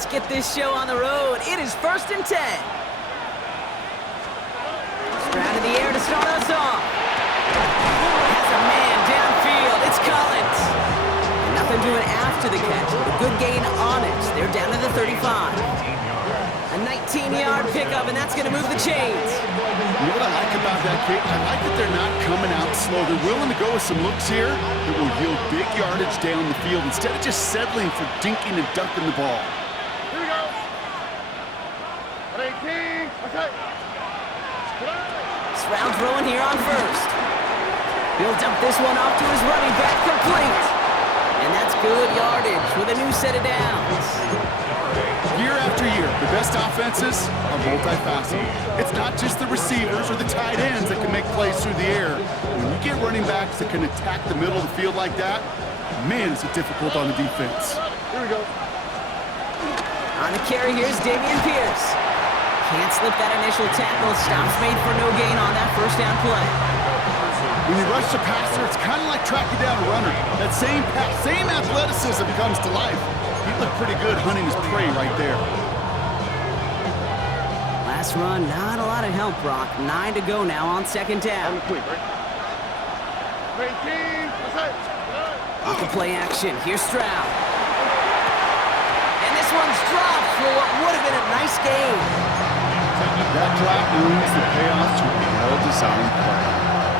let's get this show on the road. It is 1st and 10. Stroud in the air to start us off. Has a man downfield. It's Collins. And nothing doing after the catch, but a good gain on it. They're down to the 35. A 19-yard pickup, and that's going to move the chains. You know what I like about that kick? I like that they're not coming out slow. They're willing to go with some looks here that will yield big yardage down the field instead of just settling for dinking and dunking the ball. Here we go. 18. Okay. Stroud throwing here on first. He'll dump this one off to his running back, complete. And that's good yardage with a new set of downs. Year after year, the best offenses are multifaceted. It's not just the receivers or the tight ends that can make plays through the air. When you get running backs that can attack the middle of the field like that, man, is it difficult on the defense. Here we go. On the carry, here's Dameon Pierce. Can't slip that initial tackle. Stops made for no gain on that first down play. When you rush the passer, it's kind of like tracking down a runner. That same pass, same athleticism comes to life. He looked pretty good hunting his prey right there. Last run, not a lot of help, Brock. 9 to go now on 2nd down. On the quick, right? 18. Off the play action, here's Stroud. And this one's dropped for what would have been a nice game. That drop ruins the payoff to a well-designed play.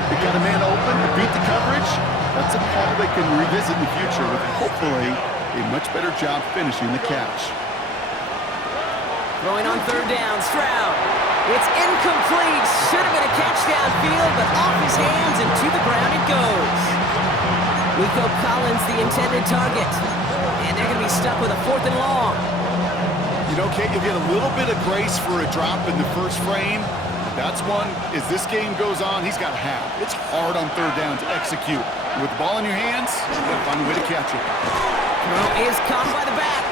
They got a man open to beat the coverage. That's a call they can revisit in the future with hopefully a much better job finishing the catch. Throwing on 3rd down, Stroud. It's incomplete. Should have been a catch downfield, but off his hands and to the ground it goes. Nico Collins, the intended target. And they're going to be stuck with a 4th and long. You know, Kate, you'll get a little bit of grace for a drop in the first frame. That's one, as this game goes on, he's got to have. It's hard on 3rd down to execute. With the ball in your hands, you got to find a way to catch it. Throw is caught by the back.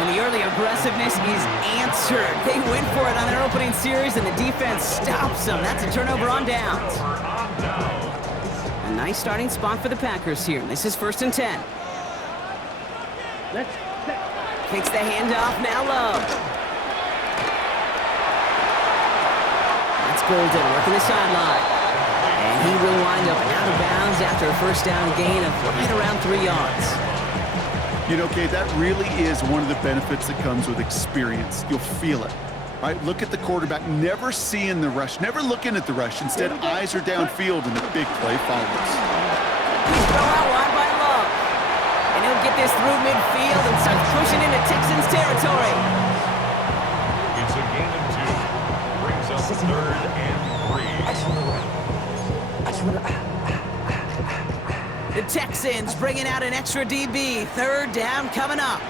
And the early aggressiveness is answered. They went for it on their opening series, and the defense stops them. That's a turnover on downs. A nice starting spot for the Packers here. This is 1st and 10. Takes the handoff, now Love. That's Golden working the sideline. And he will wind up out of bounds after a first down gain of right around 3 yards. You know, Kate, that really is one of the benefits that comes with experience. You'll feel it. Right? Look at the quarterback, never seeing the rush, never looking at the rush. Instead, eyes are downfield, and the big play follows. Throw out wide by Love. And he'll get this through midfield and start pushing into Texans territory. It's a gain of 2. Brings us 3rd and 3. The Texans bringing out an extra DB. 3rd down coming up.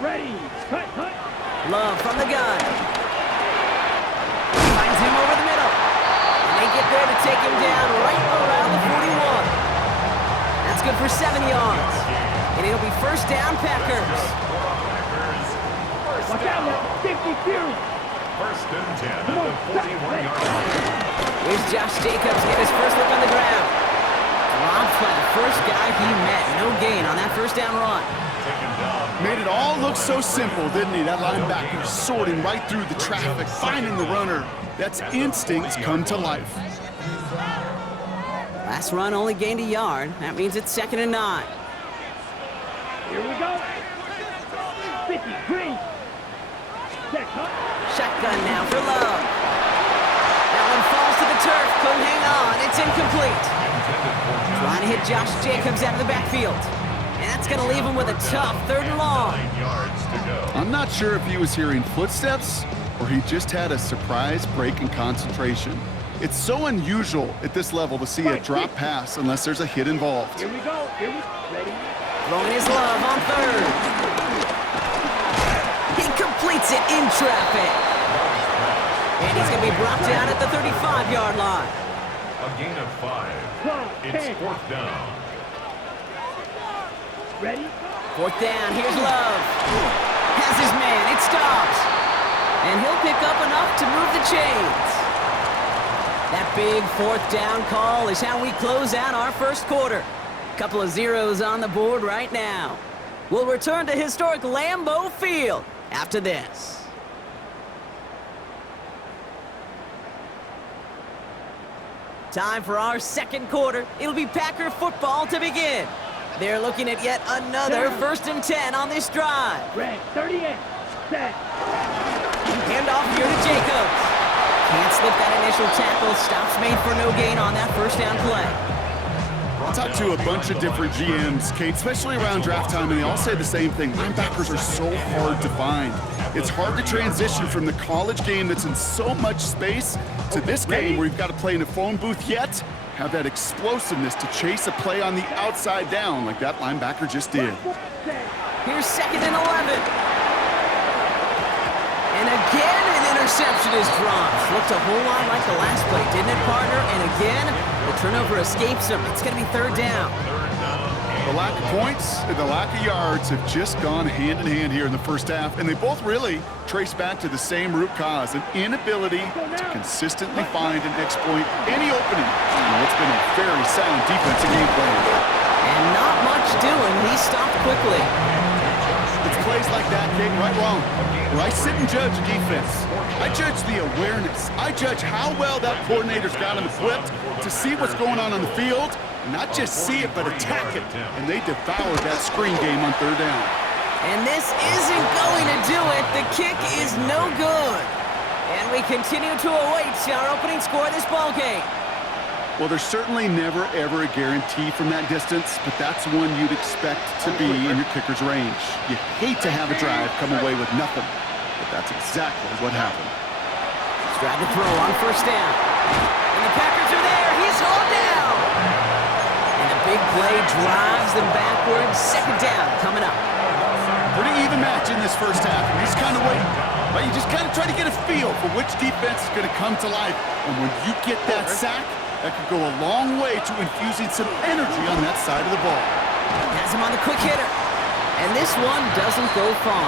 Ready. Cut. Love from the gun. Finds him over the middle. And they get there to take him down right around the 41. That's good for 7 yards. And it'll be 1st down Packers. Watch out, 52. 1st and 10 at the 41-yard line. Here's Josh Jacobs get his first look on the ground. Dropped by the first guy he met. No gain on that 1st down run. Made it all look so simple, didn't he? That linebacker sorting right through the traffic, finding the runner. That's instincts come to life. Last run only gained a yard. That means it's 2nd and 9. Here we go. 53. Shotgun now for Love. That one falls to the turf. Couldn't hang on. It's incomplete. Trying to hit Josh Jacobs out of the backfield. And that's going to leave him with a tough 3rd and long. 9 yards to go. I'm not sure if he was hearing footsteps or he just had a surprise break in concentration. It's so unusual at this level to see a drop pass unless there's a hit involved. Here we go. Ready. Throwing his Love on 3rd. He completes it in traffic. And he's going to be brought down at the 35-yard line. A gain of 5. It's 4th down. Ready. 4th down, here's Love. Has his man, it stops. And he'll pick up enough to move the chains. That big 4th down call is how we close out our 1st quarter. Couple of zeros on the board right now. We'll return to historic Lambeau Field after this. Time for our second quarter. It'll be Packer football to begin. They're looking at yet another 1st and 10 on this drive. Red 38. Set. Handoff here to Jacobs. Can't slip that initial tackle. Stops made for no gain on that first down play. I talked to a bunch of different GMs, Kate, especially around draft time, and they all say the same thing. Linebackers are so hard to find. It's hard to transition from the college game that's in so much space to this game where you've got to play in a phone booth, yet have that explosiveness to chase a play on the outside down like that linebacker just did. Here's 2nd and 11. And again, an interception is dropped. Looked a whole lot like the last play, didn't it, partner? And again, the turnover escapes him. It's going to be 3rd down. The lack of points and the lack of yards have just gone hand in hand here in the first half, and they both really trace back to the same root cause, an inability to consistently find and exploit any opening in what's been a very sound defensive game plan. And not much doing. He stopped quickly. It's plays like that, Kate, right wrong, where I sit and judge a defense. I judge the awareness. I judge how well that coordinator's got him equipped to see what's going on the field, not just see it, but attack it. And they devoured that screen game on 3rd down. And this isn't going to do it. The kick is no good. And we continue to await our opening score of this ball game. Well, there's certainly never, ever a guarantee from that distance, but that's one you'd expect to be in your kicker's range. You hate to have a drive come away with nothing, but that's exactly what happened. Stride to throw on 1st down. And the Packers are there. He's hauled down. And the big play drives them backwards. 2nd down coming up. Pretty even match in this first half. You just kind of wait. Right? You just kind of try to get a feel for which defense is going to come to life. And when you get that sack, that could go a long way to infusing some energy on that side of the ball. Has him on the quick hitter. And this one doesn't go far.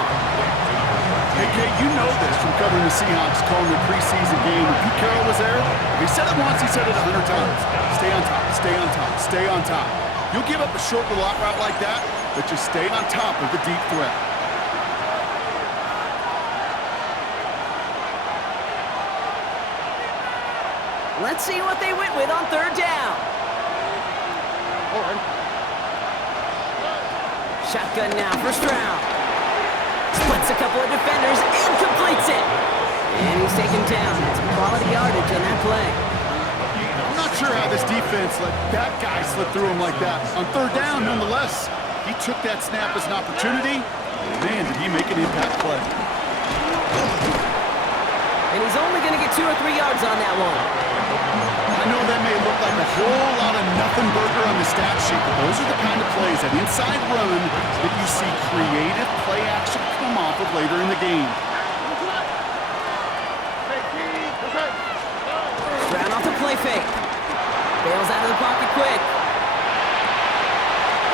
Hey, Kate, you know this from covering the Seahawks, calling the preseason game. When Pete Carroll was there, if he said it once, he said it 100 times. Stay on top, stay on top, stay on top. You'll give up a short little out route like that, but just stay on top of the deep threat. Let's see what they went with on 3rd down. Shotgun now, 1st round. Splits a couple of defenders and completes it. And he's taken down. Some quality yardage on that play. I'm not sure how this defense let that guy slip through him like that. On 3rd down, nonetheless, he took that snap as an opportunity. Man, did he make an impact play. And he's only going to get 2 or 3 yards on that one. I know that may look like a whole lot of nothing burger on the stat sheet, but those are the kind of plays, that inside run, that you see creative play action come off of later in the game. Brown off the play fake. Bails out of the pocket quick.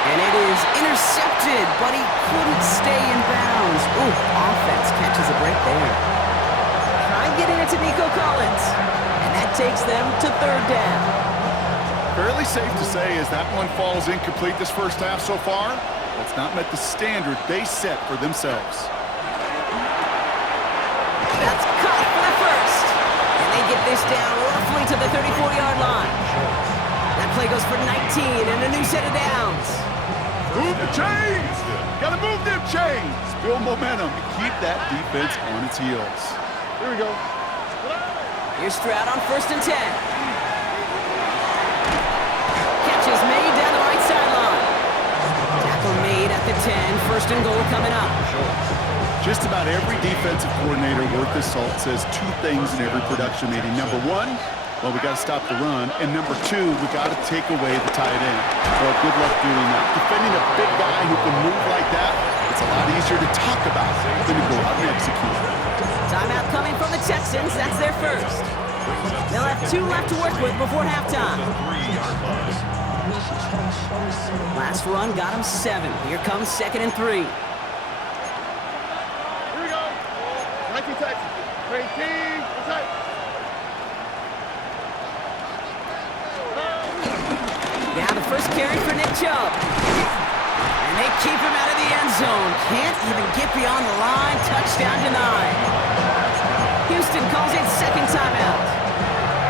And it is intercepted, but he couldn't stay in bounds. Ooh, offense catches a break there. Try getting it to Nico Collins. And that takes them to 3rd down. Fairly safe to say as that one falls incomplete this first half so far, that's not met the standard they set for themselves. That's caught for the first. And they get this down roughly to the 34-yard line. That play goes for 19 and a new set of downs. Move the chains! Gotta move them chains! Build momentum and keep that defense on its heels. Here we go. Here's Stroud on 1st and 10. Catch is made down the right sideline. Tackle made at the 10. 1st and goal coming up. Just about every defensive coordinator worth his salt says 2 things in every production meeting. Number 1, well, we got to stop the run. And number 2, we got to take away the tight end. Well, good luck doing that. Defending a big guy who can move like that, it's a lot easier to talk about than to go out and execute. Timeout coming from the Texans. That's their first. They'll have 2 left to work with before halftime. Last run got him 7. Here comes 2nd and 3. Here we go. 19 Texas. 18. Inside. Now the first carry for Nick Chubb. And they keep him out of the end zone. Can't even get beyond the line. Touchdown denied. Houston calls it second timeout.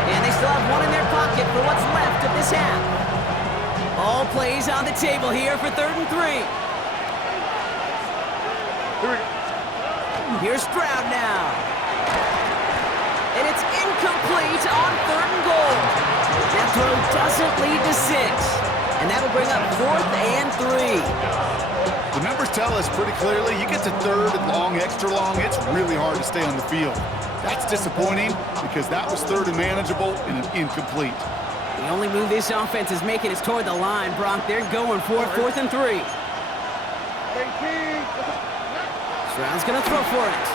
And they still have one in their pocket for what's left of this half. All plays on the table here for 3rd and 3. Here's Stroud now. And it's incomplete on 3rd and goal. That throw doesn't lead to 6. And that'll bring up 4th and 3. The numbers tell us pretty clearly, you get to 3rd and long, extra long, it's really hard to stay on the field. That's disappointing because that was 3rd and manageable and an incomplete. The only move this offense is making is toward the line, Brock. They're going for 4th and 3. Stroud's going to throw for it.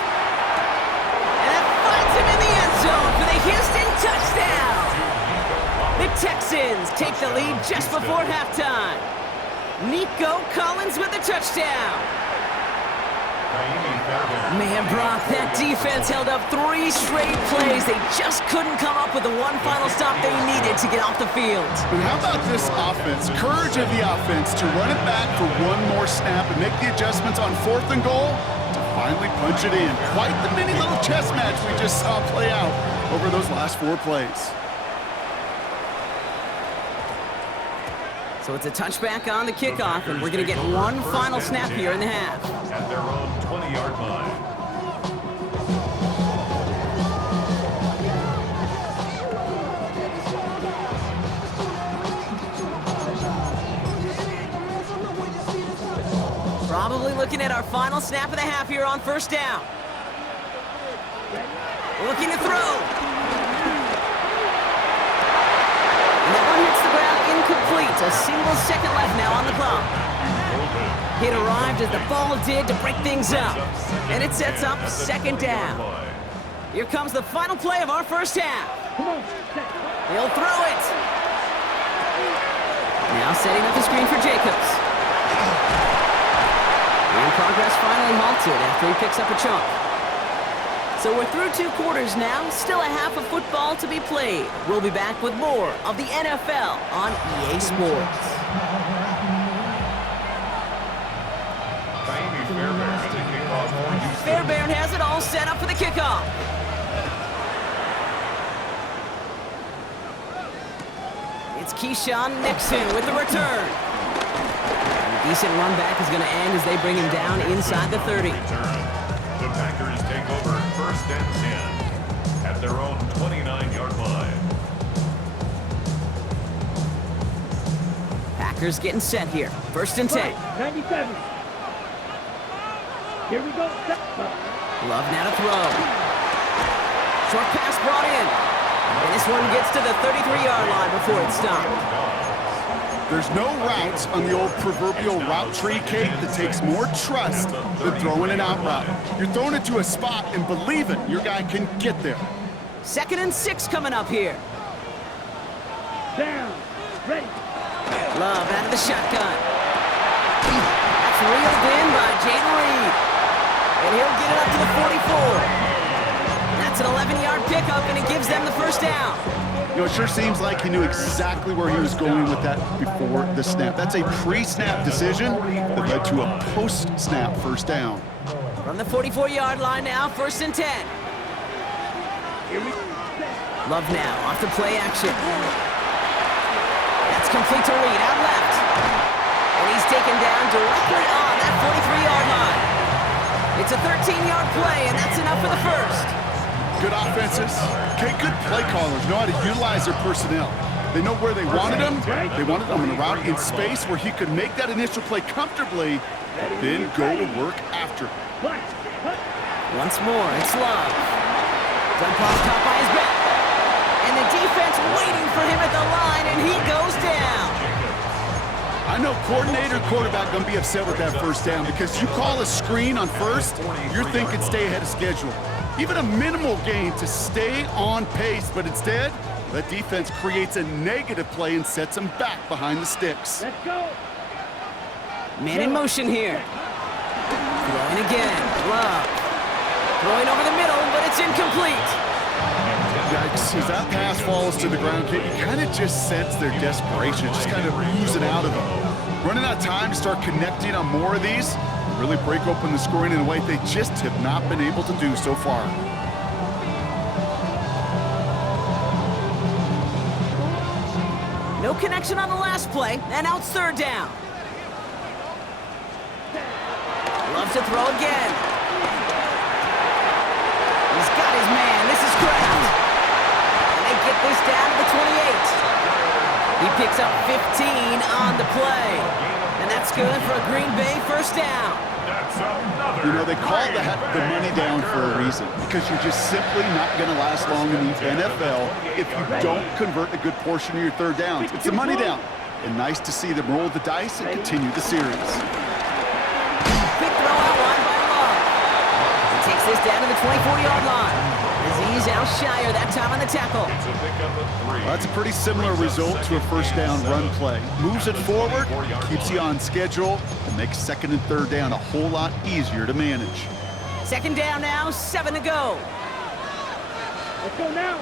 And that finds him in the end zone for the Houston touchdown. The Texans take the lead just before halftime. Nico Collins with the touchdown. Man, Brock, that defense held up 3 straight plays. They just couldn't come up with the one final stop they needed to get off the field. But how about this offense? Courage of the offense to run it back for one more snap and make the adjustments on 4th and goal to finally punch it in. Quite the mini little chess match we just saw play out over those last 4 plays. So it's a touchback on the kickoff, and we're going to get one final snap here in the half. At their own 20-yard line. Probably looking at our final snap of the half here on 1st down. Looking to throw. And that one hits the ground incomplete. A single second left now on the clock. It arrived as the ball did to break things up. And it sets up 2nd down. Here comes the final play of our 1st half. He'll throw it. Now setting up the screen for Jacobs. And progress finally halted after he picks up a chunk. So we're through 2 quarters now, still a half of football to be played. We'll be back with more of the NFL on EA Sports. Fairbairn has it all set up for the kickoff. It's Keyshawn Nixon with the return. A decent run back is going to end as they bring him down inside the 30. The Packers take over 1st and 10 at their own 29-yard line. Packers getting set here. 1st and 10. 97. Here we go. Love now to throw. Short pass brought in. And this one gets to the 33-yard line before it's stopped. There's no routes on the old proverbial route tree, Kate, that takes more trust than throwing an out route. You're throwing it to a spot, and believe it, your guy can get there. 2nd and 6 coming up here. Down. Ready. Love out of the shotgun. That's reeled in by Jaden Reed. And he'll get it up to the 44. That's an 11-yard pickup, and it gives them the 1st down. You know, it sure seems like he knew exactly where he was going with that before the snap. That's a pre-snap decision that led to a post-snap 1st down. From the 44-yard line now, 1st and 10. Love now, off the play action. That's complete to Reed, out left. And he's taken down directly on that 43-yard line. It's a 13-yard play, and that's enough for the 1st. Good offenses, okay, good play callers know how to utilize their personnel. They know where they wanted him. They wanted him in a route in space where he could make that initial play comfortably, and then go to work after. Once more, it's Love. Dump off caught by his back. And the defense waiting for him at the line, and he goes down. I know coordinator, quarterback gonna be upset with that 1st down because you call a screen on 1st, you're thinking stay ahead of schedule. Even a minimal gain to stay on pace, but instead, that defense creates a negative play and sets them back behind the sticks. Let's go. Man in motion here. Throwing again. Love. Throwing over the middle, but it's incomplete. Yikes, as that pass falls to the ground, you kind of just sense their desperation, just kind of oozing out of them. running out of time to start connecting on more of these and really break open the scoring in a way they just have not been able to do so far. No connection on the last play, and now it's third down. Loves to throw again. He's got his man. This is Kraft. And they get this down to the 28. He picks up 15 on the play. And that's good for a Green Bay first down. That's another. You know, they call the money down for a reason, because you're just simply not going to last long in the NFL if you don't convert a good portion of your third downs. It's the money down. And nice to see them roll the dice and continue the series. Quick throw out wide by Love. He takes this down to the 24-yard line. He's out shyer that time on the tackle. It's a pickup of 3. Well, that's a pretty similar result to a first down run play. Moves it forward, keeps you on schedule, and makes second and third down a whole lot easier to manage. Second down now, 7 to go. Let's go now.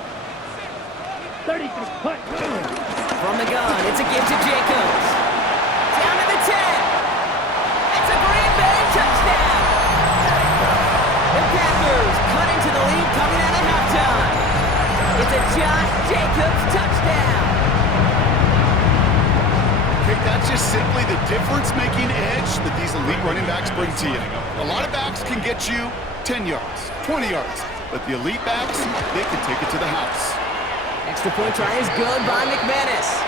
30 for the punt. From the gun, it's a give to Jacobs. Down to the 10. It's a Green Bay touchdown. The Packers cut into the lead coming out of halftime. It's a Josh Jacobs touchdown. Okay, that's just simply the difference-making edge that these elite running backs bring to you. A lot of backs can get you 10 yards, 20 yards, but the elite backs, they can take it to the house. Extra point try is good by McManus.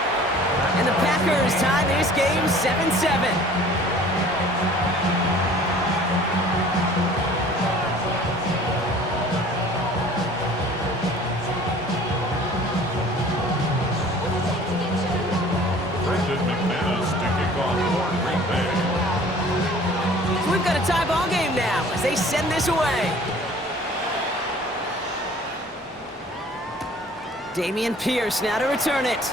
And the Packers tie this game 7-7. So we've got a tie ball game now as they send this away. Dameon Pierce now to return it.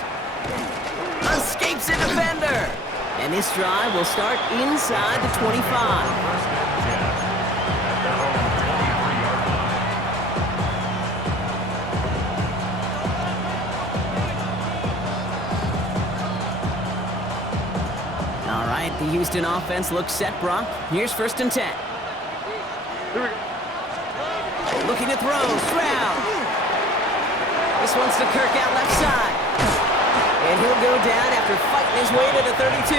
Escapes a defender. And this drive will start inside the 25. All right, the Houston offense looks set, Brock. Here's first and 10. Here we go. Looking to throw, Stroud. This one's to Kirk out left side. And he'll go down after fighting his way to the 32.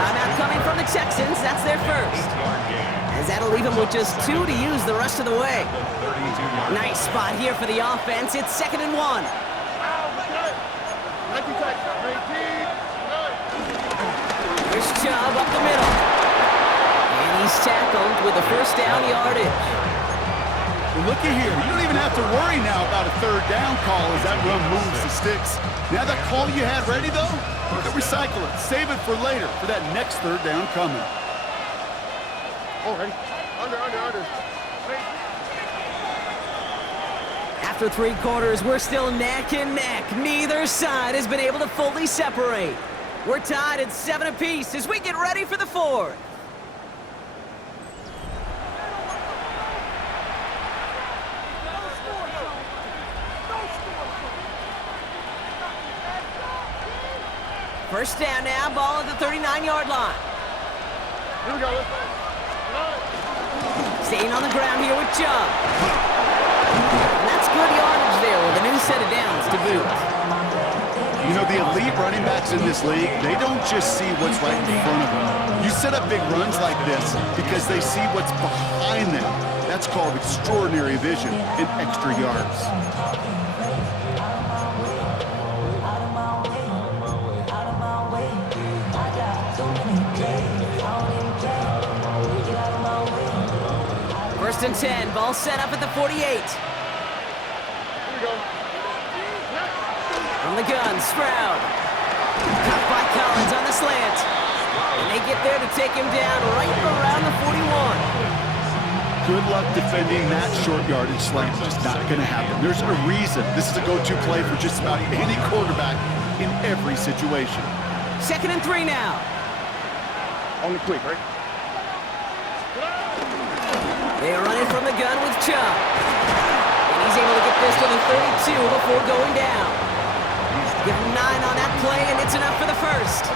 Timeout coming from the Texans. That's their first. As that'll leave him with just 2 to use the rest of the way. Nice spot here for the offense. It's 2nd and 1. 19 Texans. 19. Here's Chubb up the middle. And he's tackled with the first down yardage. Well, looky here. You don't even have to worry now about a third down call as that run moves the sticks. Now that call you had ready, though, you can recycle it. Save it for later for that next third down coming. Already. Under. After 3 quarters, we're still neck and neck. Neither side has been able to fully separate. We're tied at 7 apiece as we get ready for the 4th. First down now, ball at the 39-yard line. Here we go. Staying on the ground here with Chubb. And that's good yardage there with a new set of downs to boot. You know, the elite running backs in this league, they don't just see what's right in front of them. You set up big runs like this because they see what's behind them. That's called extraordinary vision and extra yards. First and 10, ball set up at the 48. Here we go. From the gun, Stroud. Caught by Collins on the slant. And they get there to take him down right around the 41. Good luck defending that short yardage slant. Just not going to happen. There's a reason this is a go-to play for just about any quarterback in every situation. 2nd and 3 now. On the quick, right? They are running from the gun with Chubb. And he's able to get this to the 32 before going down. Give him 9 on that play, and it's enough for the first.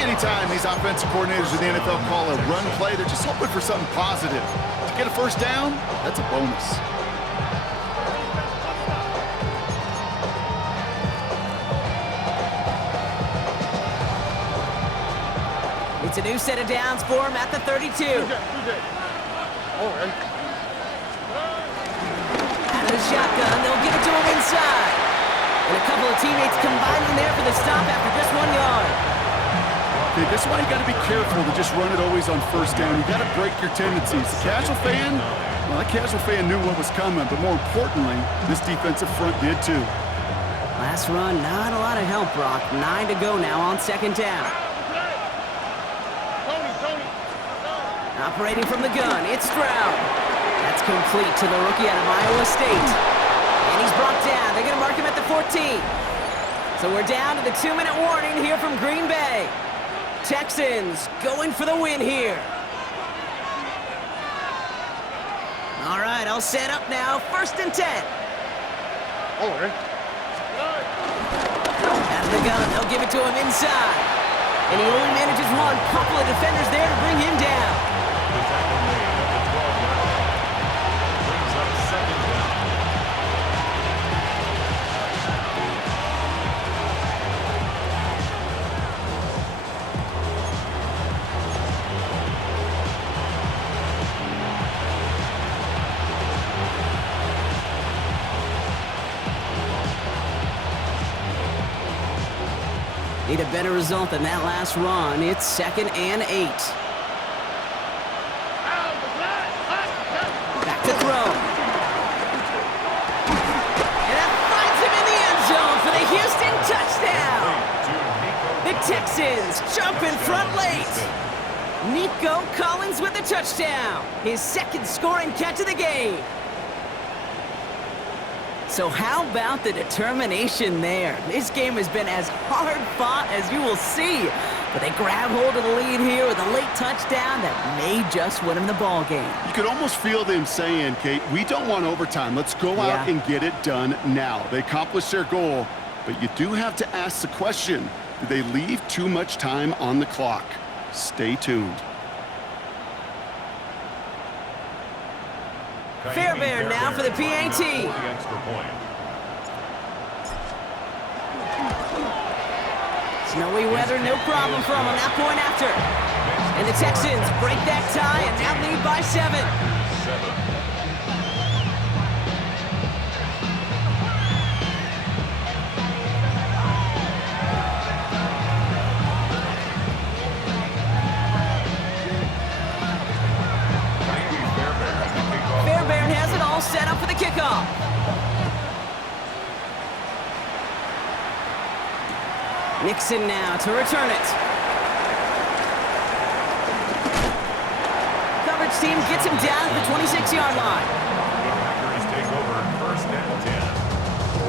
think anytime these offensive coordinators in the NFL call a run play, they're just hoping for something positive. To get a first down, that's a bonus. It's a new set of downs for him at the 32. Out of the shotgun, they'll give it to him inside. And a couple of teammates combining there for the stop after just 1 yard. Okay, this is why you got to be careful to just run it always on first down. You got to break your tendencies. The casual fan, well, that casual fan knew what was coming, but more importantly, this defensive front did too. Last run, not a lot of help, Brock. 9 to go now on second down. Operating from the gun, it's Stroud. That's complete to the rookie out of Iowa State. And he's brought down. They're going to mark him at the 14. So we're down to the 2-minute warning here from Green Bay. Texans going for the win here. All right, I'll set up now. 1st and 10. Out of the gun, they'll give it to him inside. And he only manages one. Couple of defenders there to bring him down. The tackle made at the 12-yard line. Brings up 2nd down. Need a better result than that last run. It's 2nd and 8. Back to throw. And that finds him in the end zone for the Houston touchdown. The Texans jump in front late. Nico Collins with the touchdown. His 2nd scoring catch of the game. So how about the determination there? This game has been as hard fought as you will see. But they grab hold of the lead here with a late touchdown that may just win them the ball game. You could almost feel them saying, Kate, we don't want overtime. Let's go out and get it done now. They accomplished their goal, but you do have to ask the question, did they leave too much time on the clock? Stay tuned. Fairbairn now for the PAT. The extra point. Snowy weather, no problem for them on that point after. And the Texans break that tie and now lead by 7. Fairbairn has it all set up for the kickoff. Nixon now to return it. Coverage team gets him down to the 26-yard line. The Packers take over 1st and 10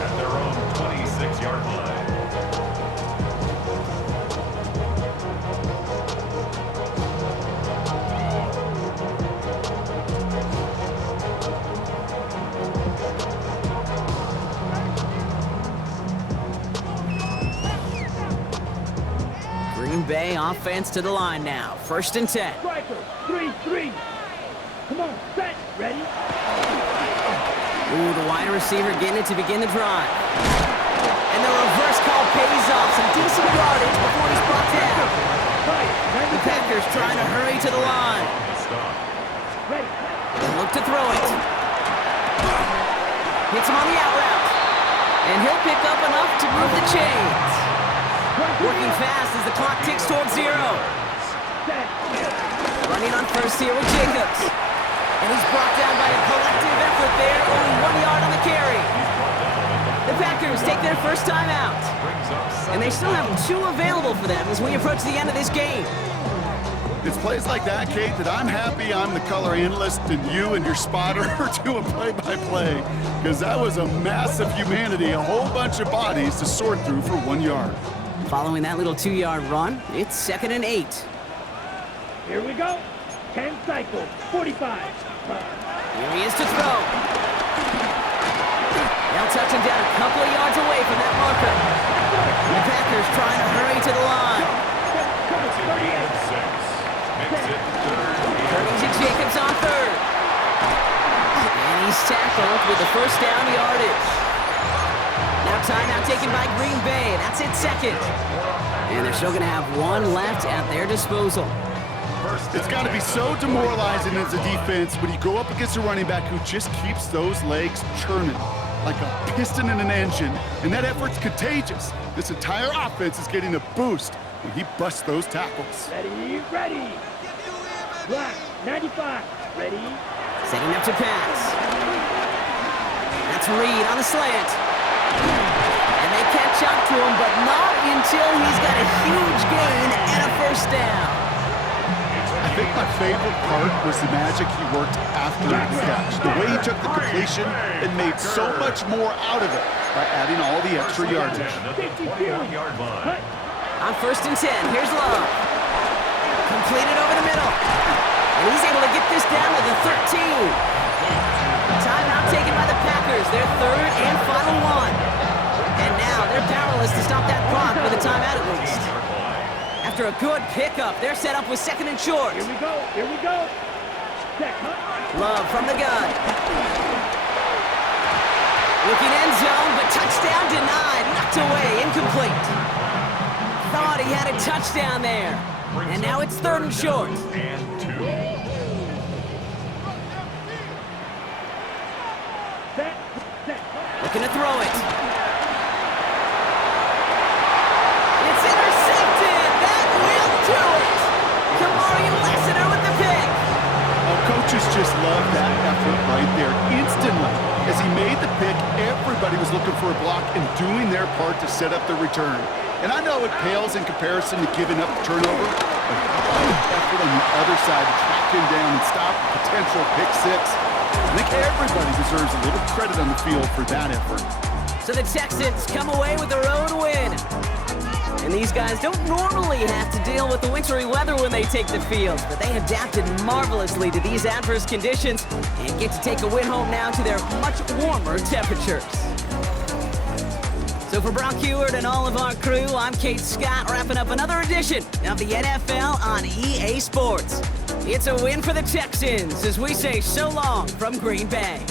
at their own 26-yard line. Green Bay offense to the line now. 1st and 10. Striker, 3-3. Come on, set, ready? Ooh, the wide receiver getting it to begin the drive. And the reverse call pays off. Some decent yardage before he's brought down. The Packers trying to hurry to the line. Ready. They look to throw it. Hits him on the out route. And he'll pick up enough to move the chains. Working fast as the clock ticks towards 0. Running on first here with Jacobs. And he's brought down by a collective effort there. Only 1 yard on the carry. The Packers take their first time out. And they still have 2 available for them as we approach the end of this game. It's plays like that, Kate, that I'm happy I'm the color analyst and you and your spotter are doing play-by-play. Because that was a massive humanity, a whole bunch of bodies to sort through for 1 yard. Following that little 2-yard run, it's 2nd and 8. Here we go. 10 cycles, 45. Here he is to throw. They'll touch him down a couple of yards away from that marker. The Packers trying to hurry to the line. Earned with the first down yardage. Now timeout taken by Green Bay. That's its second. And they're still going to have one left at their disposal. It's got to be so demoralizing as a defense when you go up against a running back who just keeps those legs churning like a piston in an engine, and that effort's contagious. This entire offense is getting a boost when he busts those tackles. Ready. Black, 95. Ready. Setting up to pass. That's Reed on the slant. And they catch up to him, but not until he's got a huge gain and a first down. I think my favorite part was the magic he worked after the catch. The way he took the completion and made so much more out of it by adding all the extra yardage. On 1st and 10, here's Love. Completed over the middle. And he's able to get this down to the 13. Timeout taken by the Packers, their third and final one. And now they're powerless to stop that clock with a timeout at least. After a good pickup, they're set up with 2nd and short. Here we go. Check, Love from the gun. Looking end zone, but touchdown denied. Knocked away, incomplete. Thought he had a touchdown there. And now it's 3rd and short. And 2. Looking to throw it. It's intercepted. That will do it. Kamari Lassiter with the pick. Oh, coaches just love that effort right there. Instantly, as he made the pick, everybody was looking for a block and doing their part to set up the return. And I know it pales in comparison to giving up the turnover, but how about the effort on the other side to track him down and stop a potential pick six? I think everybody deserves a little credit on the field for that effort. So the Texans come away with their own win. And these guys don't normally have to deal with the wintry weather when they take the field, but they adapted marvelously to these adverse conditions and get to take a win home now to their much warmer temperatures. So for Brock Heward and all of our crew, I'm Kate Scott, wrapping up another edition of the NFL on EA Sports. It's a win for the Texans as we say so long from Green Bay.